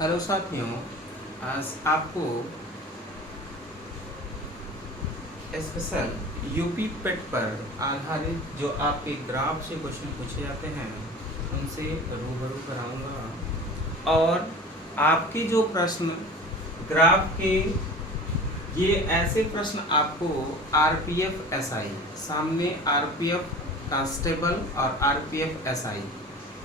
Hello साथियों, आज आपको स्पेशल यूपी पेट पर आधारित जो आपके ग्राफ से क्वेश्चन पूछे जाते हैं उनसे रूबरू कराऊंगा। और आपके जो प्रश्न ग्राफ के, ये ऐसे प्रश्न आपको आरपीएफ एसआई, सामने आरपीएफ कांस्टेबल और आरपीएफ एसआई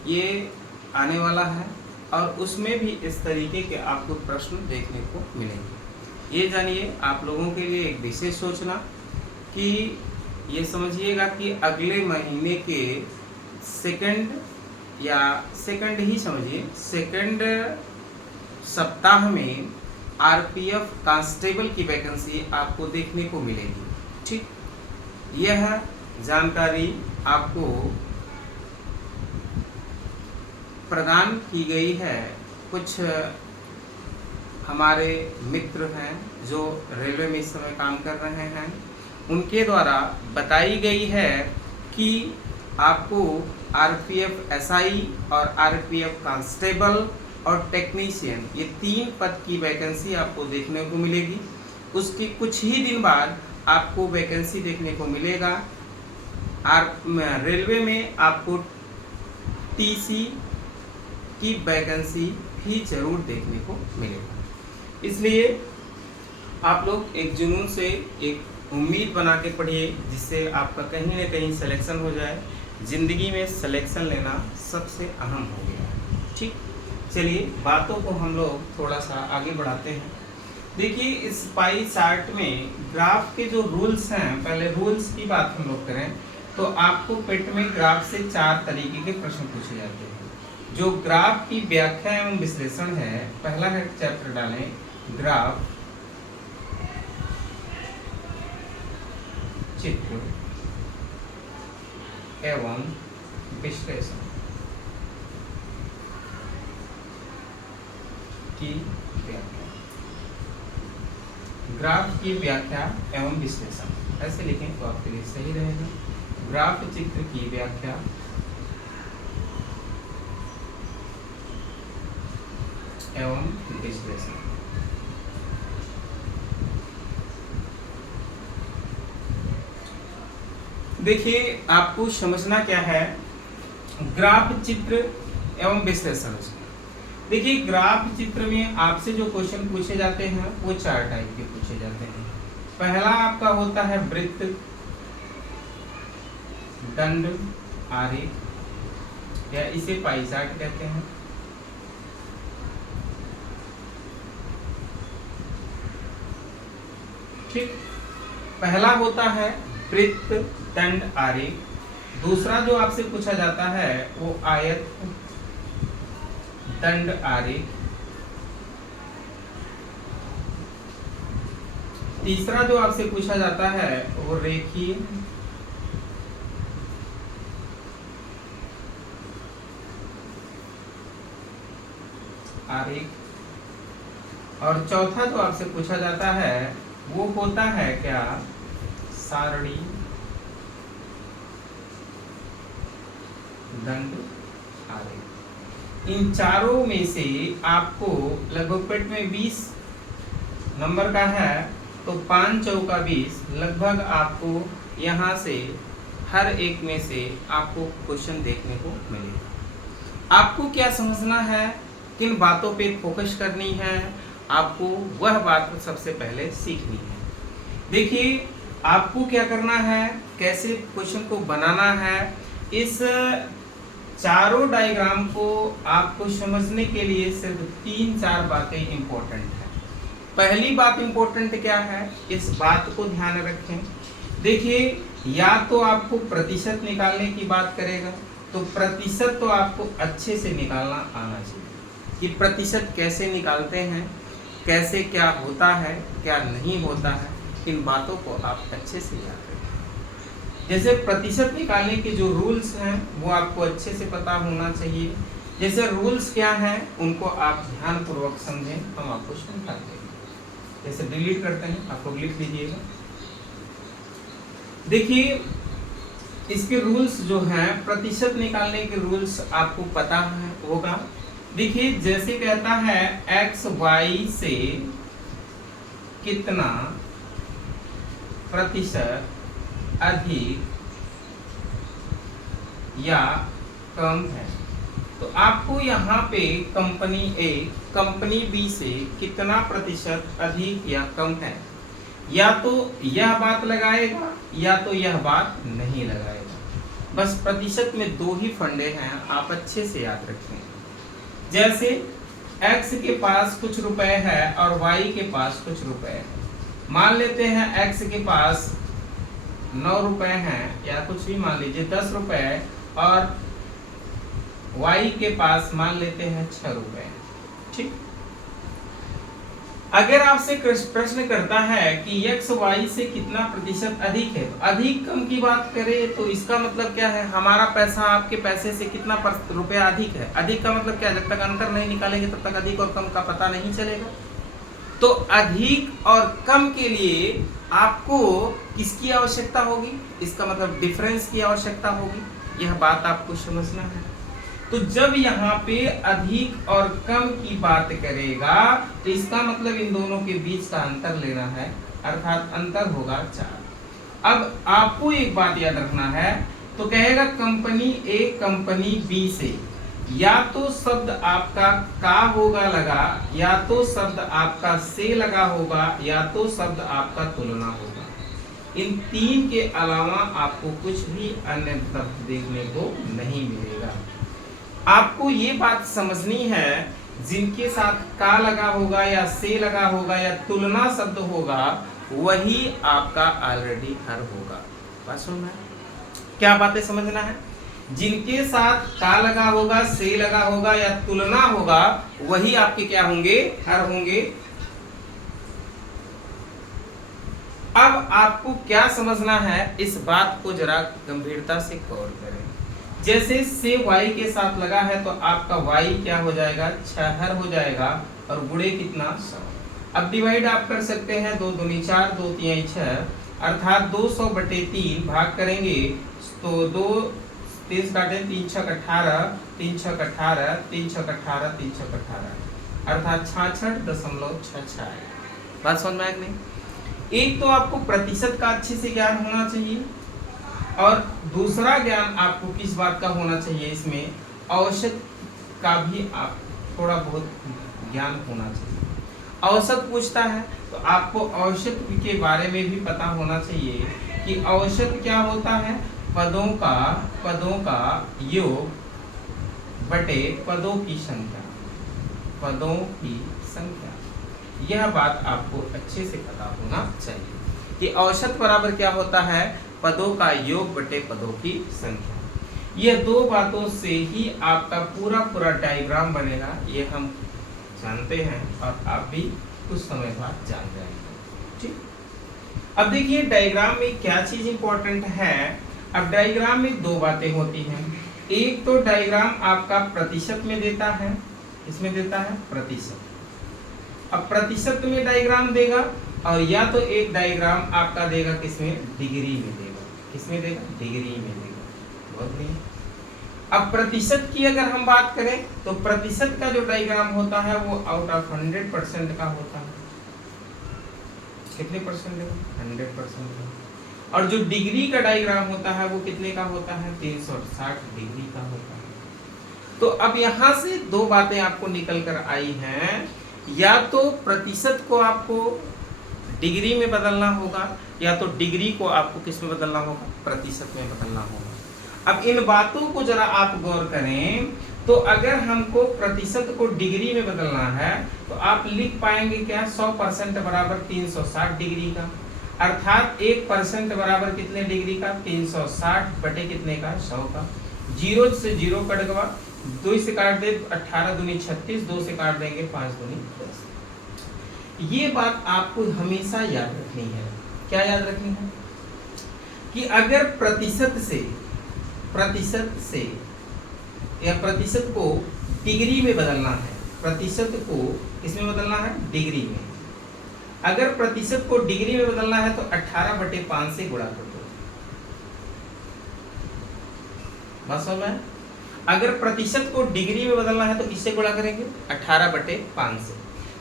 ये आने वाला है, और उसमें भी इस तरीके के आपको प्रश्न देखने को मिलेंगे। ये जानिए, आप लोगों के लिए एक विशेष सूचना कि ये समझिएगा कि अगले महीने के सेकंड ही समझिए, सेकंड सप्ताह में आरपीएफ कांस्टेबल की वैकेंसी आपको देखने को मिलेगी। ठीक, यह जानकारी आपको प्रदान की गई है। कुछ हमारे मित्र हैं जो रेलवे में इस समय काम कर रहे हैं, उनके द्वारा बताई गई है कि आपको आरपीएफ एसआई और आरपीएफ कांस्टेबल और टेक्नीशियन, ये 3 पद की वैकेंसी आपको देखने को मिलेगी। उसके कुछ ही दिन बाद आपको वैकेंसी देखने को मिलेगा। रेलवे में आपको टीसी की वैकेंसी भी जरूर देखने को मिलेगा। इसलिए आप लोग एक जुनून से एक उम्मीद बना के पढ़िए, जिससे आपका कहीं ना कहीं सिलेक्शन हो जाए। ज़िंदगी में सिलेक्शन लेना सबसे अहम हो गया है। ठीक, चलिए बातों को हम लोग थोड़ा सा आगे बढ़ाते हैं। देखिए, इस पाई चार्ट में ग्राफ के जो रूल्स हैं, पहले रूल्स की बात हम लोग करें तो आपको पेट में ग्राफ से 4 तरीके के प्रश्न पूछे जाते हैं। जो ग्राफ की व्याख्या एवं विश्लेषण है, पहला है चैप्टर डालें ग्राफ चित्र एवं विश्लेषण की व्याख्या। ग्राफ की व्याख्या एवं विश्लेषण ऐसे लिखें तो आपके लिए सही रहेगा। ग्राफ चित्र की व्याख्या एवं विश्लेषण। देखिए, आपको समझना क्या है ग्राफ चित्र एवं विश्लेषण। देखिए, ग्राफ चित्र में आपसे जो क्वेश्चन पूछे जाते हैं वो 4 टाइप के पूछे जाते हैं। पहला आपका होता है वृत्त, दंड, आरेख, या इसे पाई चार्ट कहते हैं। ठीक, पहला होता है वृत्त, दंड, आरेख। दूसरा जो आपसे पूछा जाता है वो आयत, दंड, आरेख। तीसरा जो आपसे पूछा जाता है वो रेखीय, आरेख। और चौथा जो आपसे पूछा जाता है वो होता है क्या, सारणी, दंड, आरेख। इन चारों में से आपको लगभग पेट में 20 नंबर का है, तो 5 चौका 20, लगभग आपको यहाँ से हर एक में से आपको क्वेश्चन देखने को मिलेगा। आपको क्या समझना है, किन बातों पे फोकस करनी है, आपको वह बात सबसे पहले सीखनी है। देखिए, आपको क्या करना है, कैसे क्वेश्चन को बनाना है, इस चारों डायग्राम को आपको समझने के लिए सिर्फ 3-4 बातें इंपॉर्टेंट है। पहली बात इंपॉर्टेंट क्या है, इस बात को ध्यान रखें। देखिए, या तो आपको प्रतिशत निकालने की बात करेगा, तो प्रतिशत तो आपको अच्छे से निकालना आना चाहिए कि प्रतिशत कैसे निकालते हैं, कैसे क्या होता है, क्या नहीं होता है। इन बातों को आप अच्छे से याद रखें। जैसे प्रतिशत निकालने के जो रूल्स हैं वो आपको अच्छे से पता होना चाहिए। जैसे रूल्स क्या हैं उनको आप ध्यानपूर्वक समझें, हम आपको समझाते हैं। जैसे डिलीट करते हैं, आप लोग लिख लीजिएगा। देखिए, इसके रूल्स जो हैं, प्रतिशत निकालने के रूल्स आपको पता है होगा। देखिए जैसे कहता है एक्स वाई से कितना प्रतिशत अधिक या कम है, तो आपको यहाँ पे कंपनी ए कंपनी बी से कितना प्रतिशत अधिक या कम है, या तो यह बात लगाएगा या तो यह बात नहीं लगाएगा। बस प्रतिशत में दो ही फंडे हैं, आप अच्छे से याद रखें। जैसे x के पास कुछ रुपए है और y के पास कुछ रुपए है। मान लेते हैं x के पास 9 रुपए हैं, या कुछ भी मान लीजिए 10 रुपए, और y के पास मान लेते हैं 6 रुपए। ठीक, अगर आपसे प्रश्न करता है कि x y से कितना प्रतिशत अधिक है, तो अधिक कम की बात करें तो इसका मतलब क्या है, हमारा पैसा आपके पैसे से कितना रुपया अधिक है। अधिक का मतलब क्या, जब तक अंतर नहीं निकालेंगे तब तक अधिक और कम का पता नहीं चलेगा। तो अधिक और कम के लिए आपको किसकी आवश्यकता होगी, इसका मतलब डिफरेंस की आवश्यकता होगी। यह बात आपको समझना है। तो जब यहाँ पे अधिक और कम की बात करेगा तो इसका मतलब इन दोनों के बीच का अंतर लेना है, अर्थात अंतर होगा 4। अब आपको एक बात याद रखना है, तो कहेगा कंपनी ए कंपनी बी से, या तो शब्द आपका का होगा लगा, या तो शब्द आपका से लगा होगा, या तो शब्द आपका तुलना होगा। इन तीन के अलावा आपको कुछ भी अन्य देखने को नहीं मिलेगा। आपको ये बात समझनी है, जिनके साथ का लगा होगा या से लगा होगा या तुलना शब्द होगा वही आपका ऑलरेडी हर होगा। बात सुनना है, क्या बातें समझना है। जिनके साथ का लगा होगा, से लगा होगा या तुलना होगा वही आपके क्या होंगे, हर होंगे। अब आपको क्या समझना है, इस बात को जरा गंभीरता से गौर करें। जैसे से y के साथ लगा है तो आपका y क्या हो जाएगा, 6 हर हो जाएगा, और गुणे कितना 100। अब डिवाइड आप कर सकते हैं, 2 दूनी 4, 2 तिहाई 6, अर्थात 200/3 भाग करेंगे तो 2 3 काटे 3 6 18, 3 6 18, 3 6 18, 3 6 18, अर्थात 66.66 आएगा। बात समझ में आएगी नहीं। एक तो आपको प्रतिशत का अच्छे से ज्ञान होना चाहिए, और दूसरा ज्ञान आपको किस बात का होना चाहिए, इसमें औसत का भी आप थोड़ा बहुत ज्ञान होना चाहिए। औसत पूछता है तो आपको औसत के बारे में भी पता होना चाहिए कि औसत क्या होता है, पदों का योग बटे पदों की संख्या, पदों की संख्या। यह बात आपको अच्छे से पता होना चाहिए कि औसत बराबर क्या होता है, पदों का योग बटे पदों की संख्या। यह दो बातों से ही आपका पूरा डायग्राम बनेगा, ये हम जानते हैं और आप भी कुछ समय बाद जान जाएंगे। ठीक, अब देखिए डायग्राम में क्या चीज इंपॉर्टेंट है। अब डायग्राम में दो बातें होती हैं। एक तो डायग्राम आपका प्रतिशत में देता है, इसमें देता है प्रतिशत। अब प्रतिशत में डायग्राम देगा, और या तो एक डायग्राम आपका देगा किसमें, डिग्री में देगा। किसमें देगा, डिग्री में देगा। बहुत बढ़िया। अब प्रतिशत की अगर हम बात करें तो प्रतिशत का जो डायग्राम होता है वो आउट ऑफ 100% का होता है। कितने परसेंट है, 100%। और जो डिग्री का डायग्राम होता है वो कितने का होता है, 360 डिग्री का होता है। तो अब यहाँ से दो बातें आपको निकल कर आई हैं, या तो प्रतिशत को आपको डिग्री में बदलना होगा, या तो डिग्री को आपको किस में बदलना होगा, प्रतिशत में बदलना होगा। अब इन बातों को जरा आप गौर करें, तो अगर हमको प्रतिशत को डिग्री में बदलना है तो आप लिख पाएंगे क्या, 100% बराबर 360 डिग्री का, अर्थात 1% बराबर कितने डिग्री का, 360 बटे कितने का, 100 का। 0 से 0 कट गवा, 2 से काट दे 18 दूनी 36, 2 से काट देंगे 5 दूनी 10। ये बात आपको हमेशा याद रखनी है। क्या याद रखनी है कि अगर प्रतिशत से या प्रतिशत को डिग्री में बदलना है, प्रतिशत को किसमें बदलना है, डिग्री में। अगर प्रतिशत को डिग्री में बदलना है तो 18/5 से गुणा कर दो, बस हो गया। अगर प्रतिशत को डिग्री में बदलना है तो किससे गुणा करेंगे 18/5 से।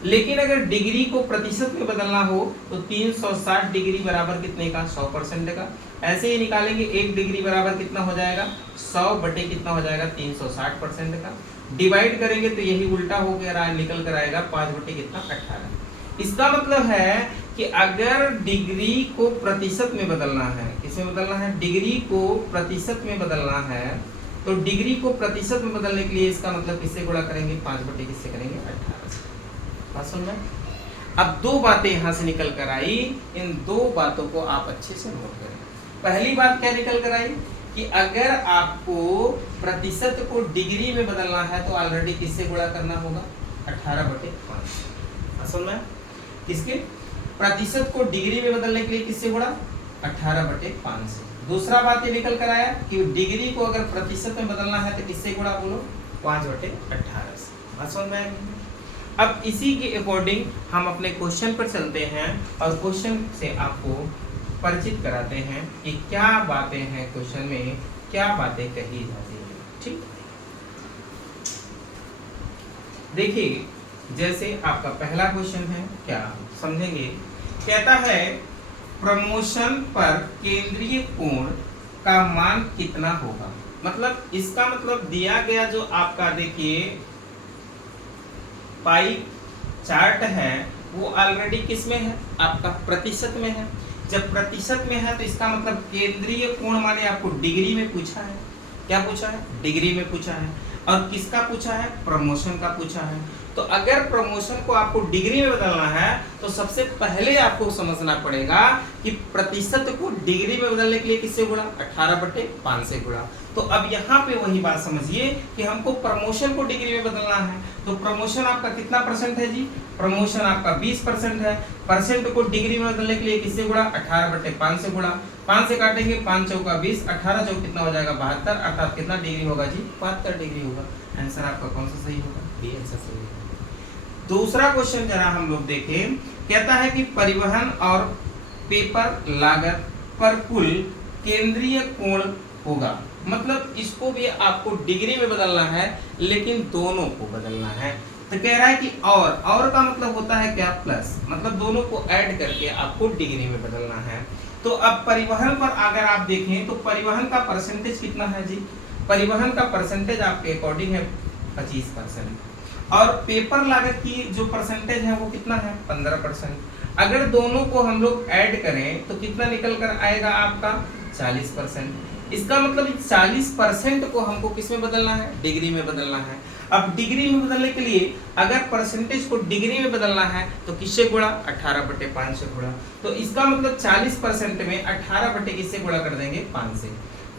लेकिन अगर डिग्री को प्रतिशत में बदलना हो तो 360 डिग्री बराबर कितने का 100% का। ऐसे ही निकालेंगे 1 डिग्री बराबर कितना हो जाएगा 100 बटे कितना हो जाएगा 360% का। डिवाइड करेंगे तो यही उल्टा हो गया निकल कर आएगा 5 बटे कितना 18। इसका मतलब है कि अगर डिग्री को प्रतिशत में बदलना है, किसमें बदलना है डिग्री को प्रतिशत में बदलना है, तो डिग्री को प्रतिशत में बदलने के लिए इसका मतलब किससे गुणा करेंगे 5 बटे किससे करेंगे 18 से। बात समझ में? अब दो बातें यहां से निकल कर आई, इन दो बातों को आप अच्छे से नोट करें। पहली बात क्या निकल कर आई कि अगर आपको प्रतिशत को डिग्री में बदलना है तो ऑलरेडी किससे गुणा करना होगा 18/5। समझ में? किसके प्रतिशत को डिग्री में बदलने के लिए किससे गुणा 18/5 से। दूसरा बात ये निकल कर आया कि डिग्री को अगर प्रतिशत में बदलना है तो किससे गुणा बोलो 5/18 से। बात समझ में आएगी? अब इसी के अकॉर्डिंग हम अपने क्वेश्चन पर चलते हैं और क्वेश्चन से आपको परिचित कराते हैं कि क्या बातें हैं क्वेश्चन में, क्या बातें कही जाती है। ठीक, देखिए जैसे आपका पहला क्वेश्चन है, क्या समझेंगे। कहता है प्रमोशन पर केंद्रीय कोण का मान कितना होगा। मतलब इसका मतलब दिया गया जो आपका देखिए पाई चार्ट है वो ऑलरेडी किस में है आपका प्रतिशत में है। जब प्रतिशत में है तो इसका मतलब केंद्रीय कोण माने आपको डिग्री में पूछा है। क्या पूछा है डिग्री में पूछा है। और किसका पूछा है प्रमोशन का पूछा है। तो अगर प्रमोशन को आपको डिग्री में बदलना है तो सबसे पहले आपको समझना पड़ेगा कि प्रतिशत को डिग्री में बदलने के लिए किससे गुणा 18/5 से गुणा। तो अब यहाँ पे वही बात समझिए कि हमको प्रमोशन को डिग्री में बदलना है तो प्रमोशन आपका कितना परसेंट है जी, प्रमोशन आपका 20% है। परसेंट को डिग्री में बदलने के लिए किससे गुणा 18/5 से गुणा। 5 से काटेंगे 5 चौका 20, 18 चौक कितना हो जाएगा 72, अर्थात कितना डिग्री होगा जी 72 डिग्री होगा। आंसर आपका कौन सा सही होगा, बी आंसर सही होगा। दूसरा क्वेश्चन जरा हम लोग देखें, कहता है कि परिवहन और पेपर लागत पर कुल केंद्रीय कोण होगा। मतलब इसको भी आपको डिग्री में बदलना है लेकिन दोनों को बदलना है। तो कह रहा है कि और का मतलब होता है क्या प्लस, मतलब दोनों को ऐड करके आपको डिग्री में बदलना है। तो अब परिवहन पर अगर आप देखें तो परिवहन का परसेंटेज कितना है जी, परिवहन का परसेंटेज आपके अकॉर्डिंग है 25% और पेपर लागत की जो परसेंटेज है वो कितना है 15%। अगर दोनों को हम लोग ऐड करें तो कितना निकल कर आएगा आपका 40%। इसका मतलब 40% को हमको किस में बदलना है डिग्री में बदलना है। अब डिग्री में बदलने के लिए अगर परसेंटेज को डिग्री में बदलना है तो किससे गुणा 18/5 से गुणा। तो इसका मतलब 40% में 18 बटे किससे गुणा कर देंगे 5 से।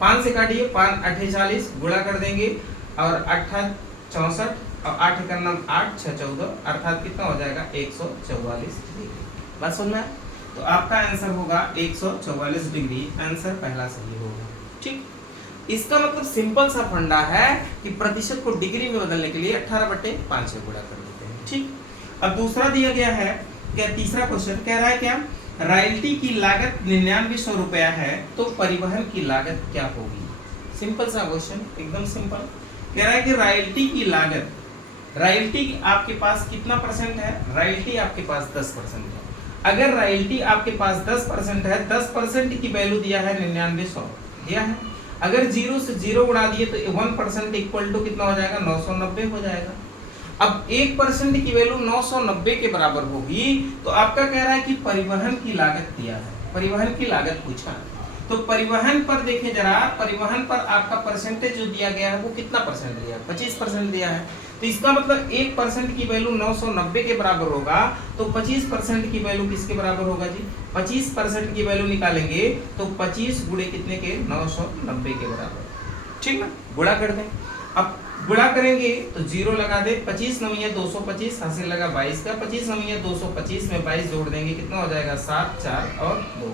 5 से काटिए 5 8 40 गुणा कर देंगे और 8 64 और 8 का नाम 8 6 14 अर्थात कितना हो जाएगा 144 डिग्री। बात सुनना है तो आपका आंसर होगा 144 डिग्री। आंसर पहला सही होगा। ठीक, इसका मतलब सिंपल सा फंडा है कि प्रतिशत को डिग्री में बदलने के लिए 18/5 से गुणा कर देते हैं। ठीक, अब दूसरा दिया गया है क्या, तीसरा क्वेश्चन कह रहा है क्या रॉयल्टी की लागत 9900 रुपया है तो परिवहन की लागत क्या होगी। सिंपल सा क्वेश्चन, एकदम सिंपल। कह रहा है कि रॉयल्टी की लागत, रॉयल्टी आपके पास कितना परसेंट है, रॉयल्टी आपके पास 10% है। अगर रॉयल्टी आपके पास 10% है, 10% की वैल्यू दिया है 9900 दिया है। अगर 0 से 0 गुणा दिए तो 1% इक्वल टू कितना हो जाएगा 990 हो जाएगा। अब 1% की वैल्यू 990 के बराबर होगी तो आपका कह रहा है कि परिवहन की लागत दिया है, परिवहन की लागत पूछा है। तो परिवहन पर देखें जरा, परिवहन पर आपका परसेंटेज जो दिया गया है वो कितना परसेंट दिया है 25% दिया है। तो इसका मतलब 1% की वैल्यू 990 के बराबर होगा तो 25% की वैल्यू किसके बराबर होगा जी, 25% की वैल्यू निकालेंगे तो 25 गुणे कितने के 990 के बराबर। ठीक ना, गुणा कर दें। अब गुणा करेंगे तो 0 लगा दे, 25 9 225 हासिल लगा 22 का, 25 9 225 में 22 जोड़ देंगे कितना हो जाएगा 7 4 और 2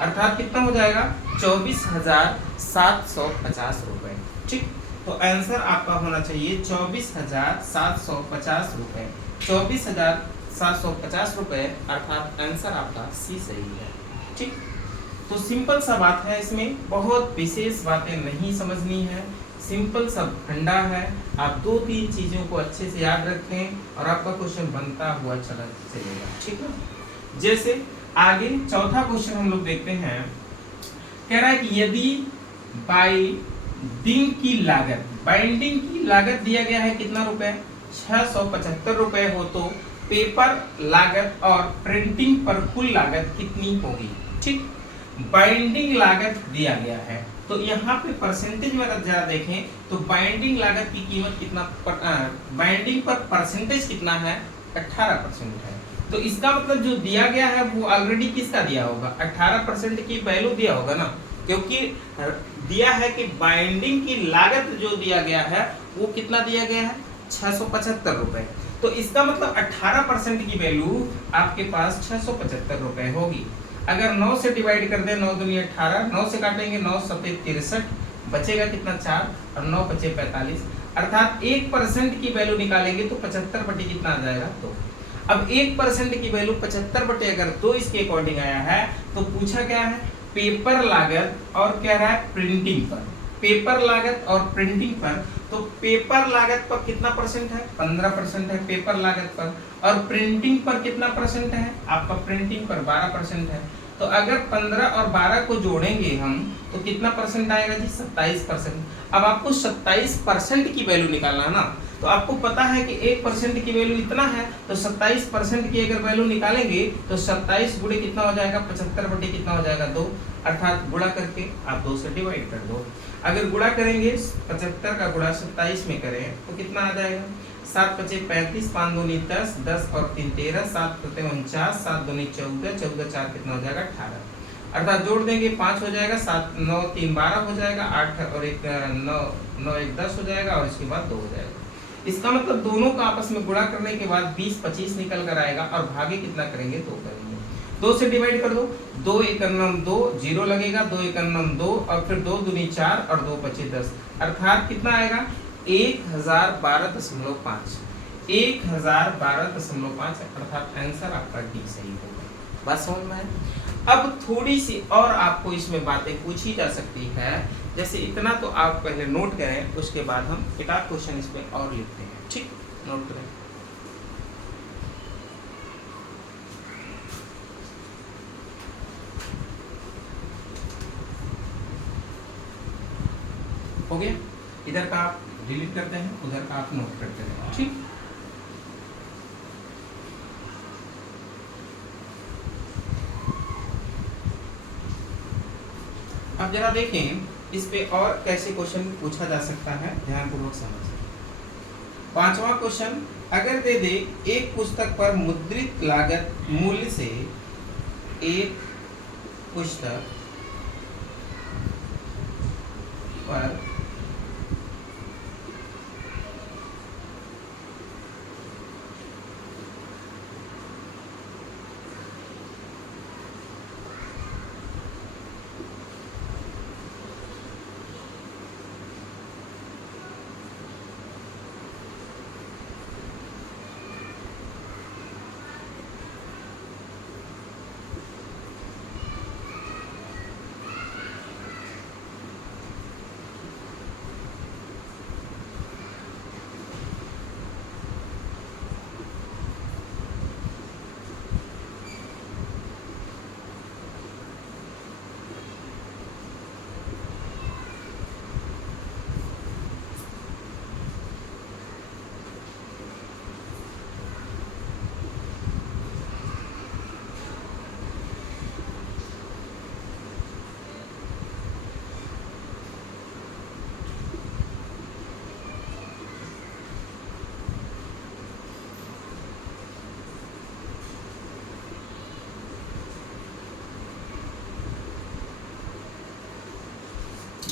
अर्थात कितना हो जाएगा 24,750 रुपए। ठीक, तो आंसर आपका होना चाहिए 24,750 रुपए, 24,750 रुपए अर्थात आंसर आपका सी सही है। ठीक, तो सिंपल सा बात है, इसमें बहुत विशेष बातें नहीं समझनी है, सिंपल सा फंडा है। आप 2-3 चीजों को अच्छे से याद रखें और आपका क्वेश्चन बनता हुआ चला चलेगा, ठीक है। जैसे आगे चौथा क्वेश्चन हम लोग देखते हैं। कह रहा है कि यदि बाइंडिंग की लागत दिया गया है कितना रुपए, 675 रुपए हो तो पेपर लागत और प्रिंटिंग पर कुल लागत कितनी होगी। ठीक, बाइंडिंग लागत दिया गया है तो यहाँ पे परसेंटेज में अगर जरा देखें तो बाइंडिंग लागत की कीमत कितना बाइंडिंग पर परसेंटेज कितना है, 18% है। तो इसका मतलब जो दिया गया है वो ऑलरेडी किसका दिया होगा, 18% की वैल्यू दिया होगा ना, क्योंकि दिया है कि बाइंडिंग की लागत जो दिया गया है वो कितना दिया गया है, 675 रुपए। तो इसका मतलब 18% की वैल्यू आपके पास 675 रुपए होगी। अगर 9 से डिवाइड कर दे, 9 दूनी 18, 9 से काटेंगे 9 सत्ते 63, बचेगा कितना 4 और 9 बचे 45, अर्थात 1% की वैल्यू निकालेंगे तो 75 बटे कितना आ जाएगा 2। अब 1% की वैल्यू 75 बटे अगर 2 इसके अकॉर्डिंग आया है तो पूछा क्या है, पेपर लागत और कह रहा है प्रिंटिंग पर, पेपर लागत और प्रिंटिंग पर। तो पेपर लागत पर कितना परसेंट है, 15% है पेपर लागत पर, और प्रिंटिंग पर कितना परसेंट है आपका, प्रिंटिंग पर 12% है। तो अगर 15 और 12 को जोड़ेंगे हम तो कितना परसेंट आएगा जी, 27%। अब आपको 27% की वैल्यू निकालना है ना, तो आपको पता है कि 1% की वैल्यू इतना है, तो 27% की अगर वैल्यू निकालेंगे तो 27 गुणे कितना हो जाएगा, 75 बटे कितना हो जाएगा 2, अर्थात गुणा करके आप 2 से डिवाइड कर दो। अगर गुणा करेंगे 75 का गुणा 27 में करें तो कितना आ जाएगा, 7 बचे 35, 5 दूनी 10, 10 और 3 13, 7 सत्ते 49, 7 दूनी 14, 14 4 कितना हो जाएगा 18, अर्थात जोड़ देंगे 5 हो जाएगा, 7 9 3 12 हो जाएगा, 8 और 1 9 9 1 10 हो जाएगा और इसके बाद 2 हो जाएगा। इसका मतलब दोनों का आपस में गुणा करने के बाद 20 25 निकल कर आएगा और भागे कितना करेंगे, 2 करेंगे। 2 से डिवाइड कर दो, 2 एकम 2 0 लगेगा, 2 एकम 2 और फिर 2 दूनी 4 और 2 बचे 10, अर्थात कितना आएगा 1012.5, 1012.5, अर्थात आंसर आपका डी सही होगा। बात समझ में है। अब थोड़ी सी और आपको इसमें बातें पूछी जा सकती है, जैसे इतना तो आप पहले नोट करें, उसके बाद हम एक आध क्वेश्चन इसमें और लिखते हैं। ठीक, नोट करें। हो गया, इधर का आप डिलीट करते हैं, उधर का आप नोट करते हैं। ठीक, अब जरा देखें इस पे और कैसे क्वेश्चन पूछा जा सकता है, ध्यानपूर्वक समझें। 5वां क्वेश्चन, अगर दे दे एक पुस्तक पर मुद्रित लागत मूल्य से एक पुस्तक पर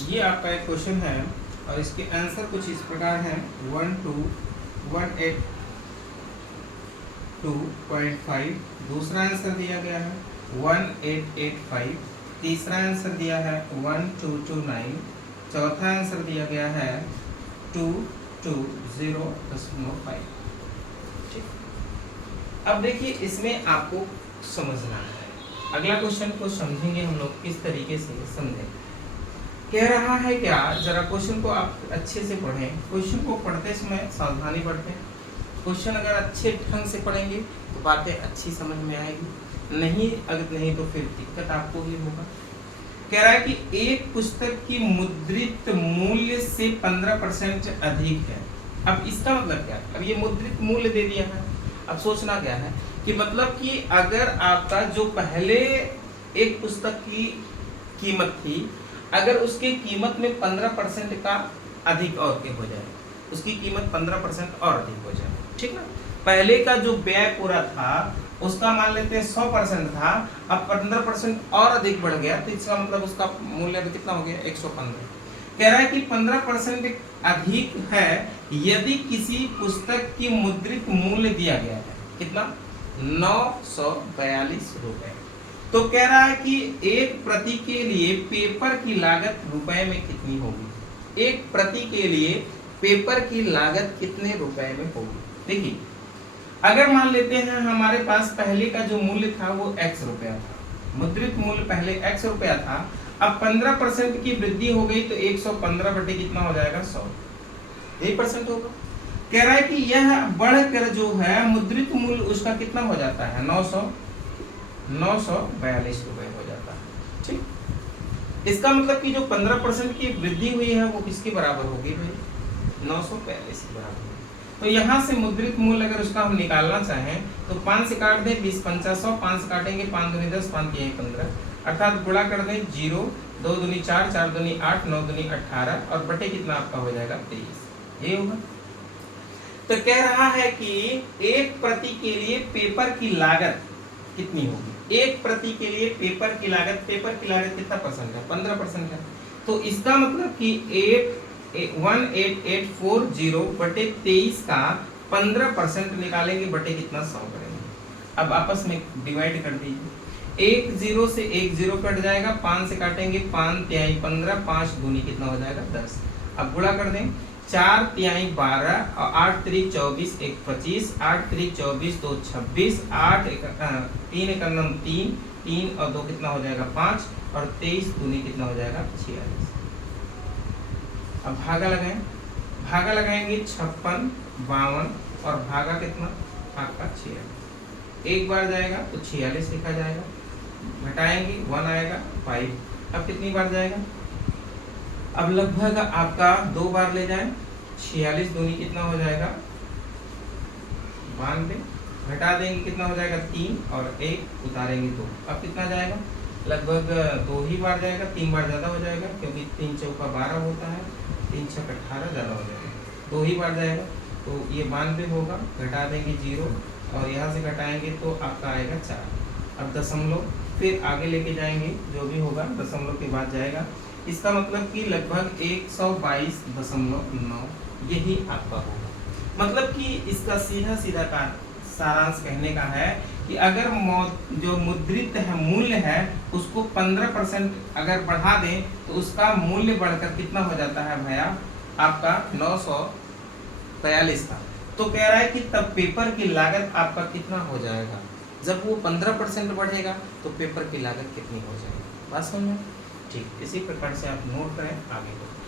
ये आपका एक क्वेश्चन है और इसके आंसर कुछ इस प्रकार हैं। 12182.5, दूसरा आंसर दिया गया है 1885, तीसरा आंसर दिया है 1229, चौथा आंसर दिया गया है 220.5। ठीक, अब देखिए इसमें आपको समझना है। अगला क्वेश्चन को समझेंगे हम लोग किस तरीके से समझेंगे। कह रहा है क्या, जरा क्वेश्चन को आप अच्छे से पढ़ें। क्वेश्चन को पढ़ते समय सावधानी बरतें। क्वेश्चन अगर अच्छे ढंग से पढ़ेंगे तो बातें अच्छी समझ में आएगी, नहीं अगर नहीं तो फिर दिक्कत आपको ही होगा। कह रहा है कि एक पुस्तक की मुद्रित मूल्य से 15% अधिक है। अब इसका मतलब क्या है? अब ये मुद्रित मूल्य दे दिया है। अब सोचना क्या है कि मतलब कि अगर आपका जो पहले एक पुस्तक की कीमत थी, अगर उसकी कीमत में 15% का अधिक और के हो जाए, उसकी कीमत 15% और अधिक हो जाए, ठीक ना। पहले का जो व्यय पूरा था उसका मान लेते हैं 100% था, अब 15% और अधिक बढ़ गया, तो इसका मतलब उसका मूल्य कितना हो गया? 115। कह रहा है कि 15% अधिक है यदि किसी पुस्तक की मुद्रित मूल्य दिया गया है, कितना? 942 रुपए। तो कह रहा है कि एक प्रति के लिए पेपर की लागत रुपए में कितनी होगी? एक प्रति के लिए पेपर की लागत कितने रुपए में होगी? देखिए, अगर मान लेते हैं हमारे पास पहले का जो मूल्य था वो x रुपया था, मुद्रित मूल्य पहले x रुपया था, अब 15% की वृद्धि हो गई तो 115 बटे कितना हो जाएगा? 100, 1% होगा। कह रहा है कि यह बढ़कर जो है मुद्रित मूल्य उसका कितना हो जाता है? 942 रुपए हो जाता है, ठीक। इसका मतलब कि जो 15% की वृद्धि हुई है वो किसके बराबर होगी भाई? 942 के बराबर होगी। तो यहाँ से मुद्रित मूल्य अगर उसका हम निकालना चाहें तो 5 से काट दें, 20 पंचा 100, 5 से काटेंगे 5 दूनी 10, 5 तिहाई 15, अर्थात गुणा कर दें 0, 2 दूनी 4, 4 दूनी 8, 9 दूनी 18 और बटे कितना आपका हो जाएगा? 23। ये होगा। तो कह रहा है कि एक प्रति के लिए पेपर की लागत कितनी होगी? एक प्रति के लिए पेपर की लागत कितना परसेंट है? 15% है। तो इसका मतलब कि 18840 बटे 23 का 15% निकालेंगे, बटे कितना? 100 करेंगे। अब आपस में डिवाइड कर दीजिए, 1 0 से 1 0 कट जाएगा, 5 से काटेंगे 5 तिहाई 15, 5 दूनी कितना हो जाएगा? 10। अब गुणा कर दें, 4 तिहाई 12 और 8 त्रिक 24, 1 25, 8 त्रिक 24, 2 26, 3 एक 3, 3 और 2 कितना हो जाएगा? 5 और 23 दूनी कितना हो जाएगा? 46। अब भागा लगाएं, भागा लगाएंगे 56, 52 और भागा कितना? आपका 46। एक बार जाएगा तो 46 लिखा जाएगा, घटाएंगे 1 आएगा 5। अब कितनी बार जाएगा? अब लगभग आपका 2 बार ले जाएं, 46 दूनी कितना हो जाएगा? 92, घटा देंगे कितना हो जाएगा? 3 और 1 उतारेंगे 2। अब कितना जाएगा? लगभग 2 ही बार जाएगा, 3 बार ज़्यादा हो जाएगा क्योंकि 3 चौका 12 होता है, 3 छक 18 ज़्यादा हो जाएगा, 2 ही बार जाएगा। तो ये 92 होगा, घटा देंगे 0 और यहाँ से घटाएंगे तो आपका आएगा 4। अब दशमलव फिर आगे लेके जाएंगे, जो भी होगा दशमलव के बाद जाएगा। इसका मतलब कि लगभग 122.9 यही आपका होगा। मतलब कि इसका सीधा सीधा का सारांश कहने का है कि अगर जो मुद्रित है मूल्य है उसको 15% अगर बढ़ा दें तो उसका मूल्य बढ़कर कितना हो जाता है भैया? आपका 942 का। तो कह रहा है कि तब पेपर की लागत आपका कितना हो जाएगा? जब वो 15% बढ़ेगा तो पेपर की लागत कितनी हो जाएगी? बात समझ में? ठीक, इसी प्रकार से आप नोट करें, आगे बढ़ें।